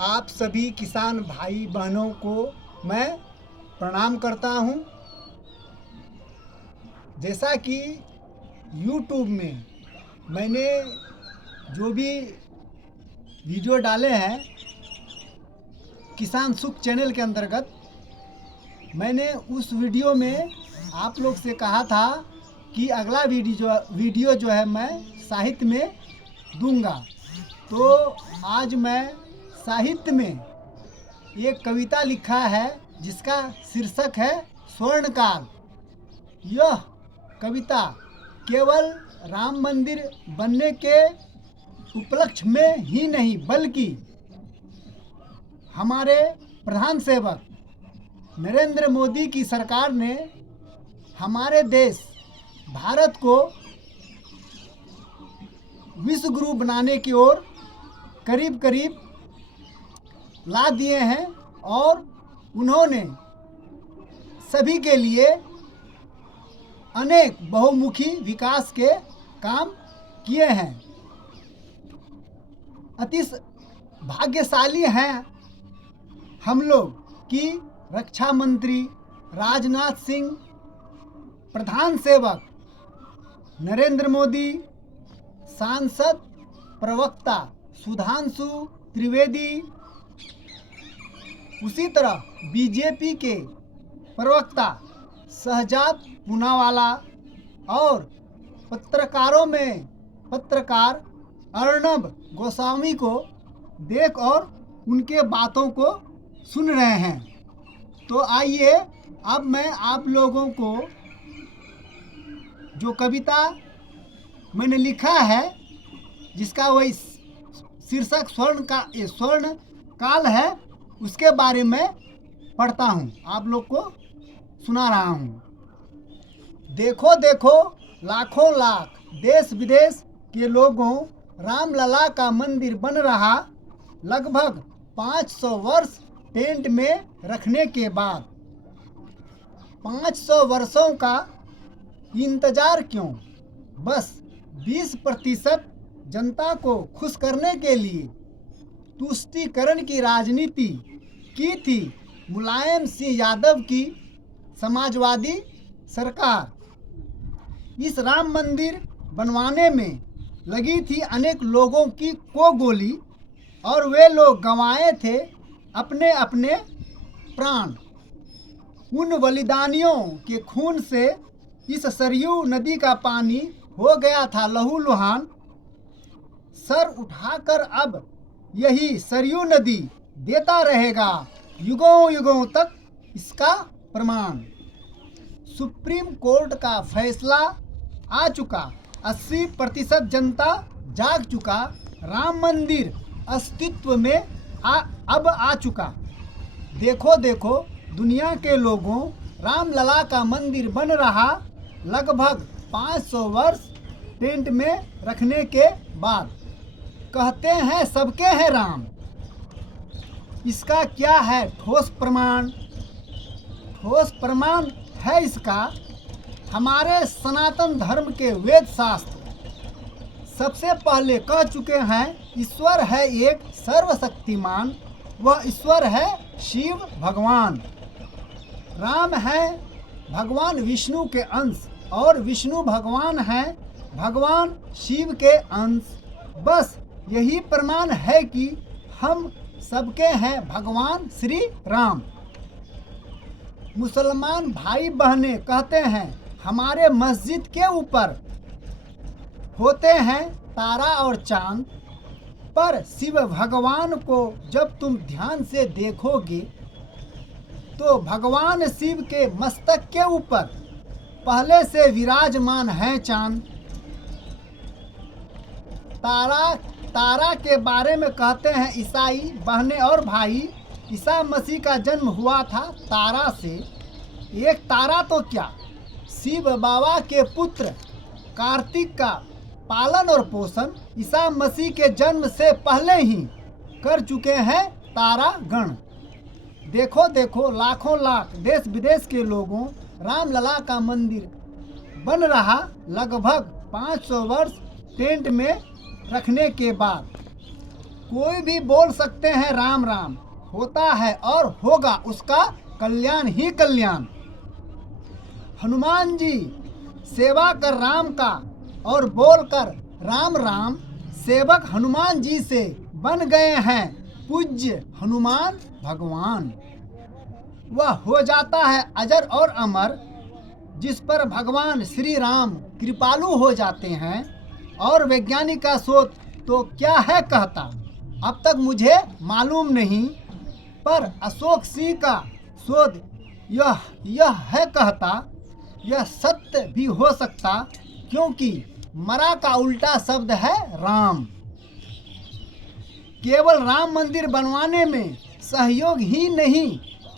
आप सभी किसान भाई बहनों को मैं प्रणाम करता हूं। जैसा कि YouTube में मैंने जो भी वीडियो डाले हैं किसान सुख चैनल के अंतर्गत, मैंने उस वीडियो में आप लोग से कहा था कि अगला वीडियो जो है मैं साहित्य में दूंगा। तो आज मैं साहित्य में एक कविता लिखा है जिसका शीर्षक है स्वर्णकाल। यह कविता केवल राम मंदिर बनने के उपलक्ष्य में ही नहीं बल्कि हमारे प्रधान सेवक नरेंद्र मोदी की सरकार ने हमारे देश भारत को विश्व गुरु बनाने की ओर करीब करीब ला दिए हैं और उन्होंने सभी के लिए अनेक बहुमुखी विकास के काम किए हैं। अति भाग्यशाली हैं हम लोग कि रक्षा मंत्री राजनाथ सिंह, प्रधान सेवक नरेंद्र मोदी, सांसद प्रवक्ता सुधांशु त्रिवेदी, उसी तरह बीजेपी के प्रवक्ता शहजाद पूनावाला और पत्रकारों में पत्रकार अर्नब गोस्वामी को देख और उनके बातों को सुन रहे हैं। तो आइए अब मैं आप लोगों को जो कविता मैंने लिखा है जिसका वही शीर्षक स्वर्ण काल है उसके बारे में पढ़ता हूँ, आप लोग को सुना रहा हूँ। देखो देखो लाखों लाख देश विदेश के लोगों, राम लला का मंदिर बन रहा। लगभग 500 वर्ष टेंट में रखने के बाद 500 वर्षों का इंतजार क्यों? बस 20% जनता को खुश करने के लिए तुष्टीकरण की राजनीति की थी मुलायम सिंह यादव की समाजवादी सरकार। इस राम मंदिर बनवाने में लगी थी अनेक लोगों की को गोली और वे लोग गंवाए थे अपने अपने प्राण। उन बलिदानियों के खून से इस सरयू नदी का पानी हो गया था लहूलुहान। सर उठाकर अब यही सरयू नदी देता रहेगा युगों युगों तक इसका प्रमाण। सुप्रीम कोर्ट का फैसला आ चुका, 80% जनता जाग चुका। राम मंदिर अस्तित्व में अब आ चुका। देखो देखो दुनिया के लोगों, राम लला का मंदिर बन रहा। लगभग 500 वर्ष टेंट में रखने के बाद कहते हैं सबके हैं राम। इसका क्या है ठोस प्रमाण? ठोस प्रमाण है इसका हमारे सनातन धर्म के वेद शास्त्र सबसे पहले कह चुके हैं ईश्वर है एक सर्वशक्तिमान, वह ईश्वर है शिव भगवान। राम है भगवान विष्णु के अंश और विष्णु भगवान हैं भगवान शिव के अंश। बस यही प्रमाण है कि हम सबके हैं भगवान श्री राम। मुसलमान भाई बहनें कहते हैं हमारे मस्जिद के ऊपर होते हैं तारा और चांद, पर शिव भगवान को जब तुम ध्यान से देखोगे तो भगवान शिव के मस्तक के ऊपर पहले से विराजमान है चांद। तारा के बारे में कहते हैं ईसाई बहनें और भाई, ईसा मसीह का जन्म हुआ था तारा से। एक तारा तो क्या, शिव बाबा के पुत्र कार्तिक का पालन और पोषण ईसा मसीह के जन्म से पहले ही कर चुके हैं तारा गण। देखो देखो लाखों लाख देश विदेश के लोगों, राम लला का मंदिर बन रहा। लगभग 500 वर्ष टेंट में रखने के बाद कोई भी बोल सकते हैं राम राम, होता है और होगा उसका कल्याण ही कल्याण। हनुमान जी सेवा कर राम का और बोलकर राम राम, सेवक हनुमान जी से बन गए हैं पूज्य हनुमान भगवान। वह हो जाता है अजर और अमर, जिस पर भगवान श्री राम कृपालु हो जाते हैं। और वैज्ञानिक का शोध तो क्या है कहता, अब तक मुझे मालूम नहीं, पर अशोक सिंह का शोध यह है कहता, यह सत्य भी हो सकता, क्योंकि मरा का उल्टा शब्द है राम। केवल राम मंदिर बनवाने में सहयोग ही नहीं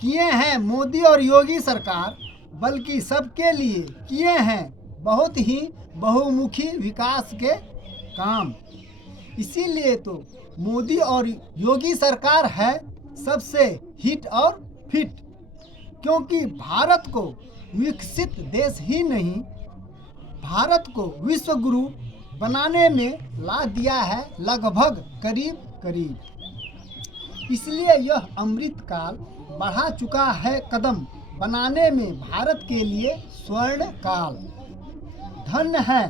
किए हैं मोदी और योगी सरकार, बल्कि सबके लिए किए हैं बहुत ही बहुमुखी विकास के काम। इसीलिए तो मोदी और योगी सरकार है सबसे हिट और फिट, क्योंकि भारत को विकसित देश ही नहीं, भारत को विश्व गुरु बनाने में ला दिया है लगभग करीब करीब। इसलिए यह अमृत काल बढ़ा चुका है कदम बनाने में भारत के लिए स्वर्ण काल। धन्य है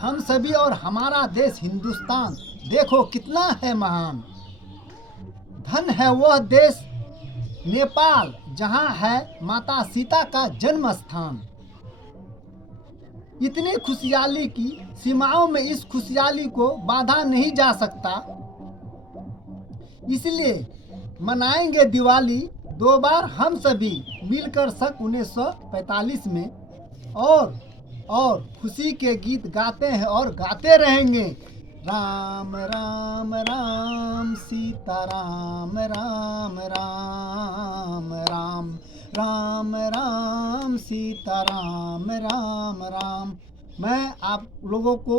हम सभी और हमारा देश हिंदुस्तान, देखो कितना है महान। धन्य है वह देश नेपाल, जहाँ है माता सीता का जन्म स्थान। इतनी खुशहाली की सीमाओं में इस खुशहाली को बांधा नहीं जा सकता, इसलिए मनाएंगे दिवाली 2 बार हम सभी मिलकर सन 1945 में, और खुशी के गीत गाते हैं और गाते रहेंगे। राम राम राम सीता राम राम राम राम राम राम सीता राम राम राम। मैं आप लोगों को